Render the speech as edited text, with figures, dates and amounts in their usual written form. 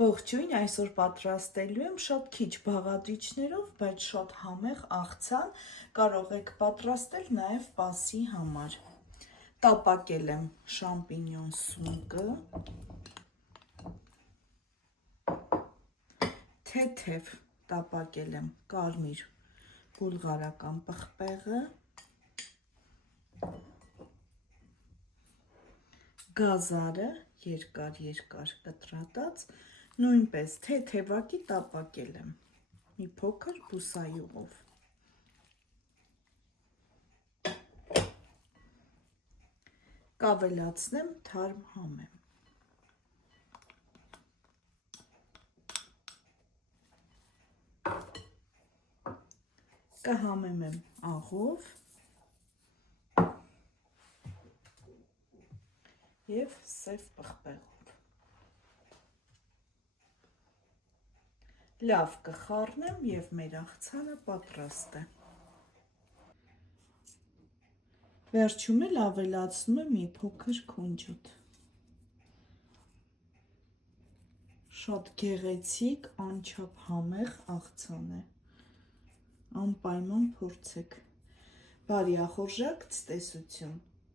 Ողջույն, այսօր պատրաստելու եմ շատ քիչ բաղադրիչներով, բայց շատ համեղ աղցան, կարող եք պատրաստել նաև պասի համար։ Տապակել եմ շամպինյոն սունկը, թեթև տապակել եմ կարմիր բուլղարական պղպեղը, գազարը երկար կտրատած, նույնպես թեթևակի տապակել եմ մի փոքր բուսայուղով։ Կավելացնեմ թարմ համեմ։ Կհամեմեմ աղով և սև պղպեղով։ Լավ կխառնեմ և մեր աղցանը պատրաստ է։ Վերջում էլ ավելացնում եմ մի փոքր քունջուտ։ Շատ գեղեցիկ, անչափ համեղ աղցան է։ Անպայման փորձեք։ Բարի ախորժակ ցտեսություն։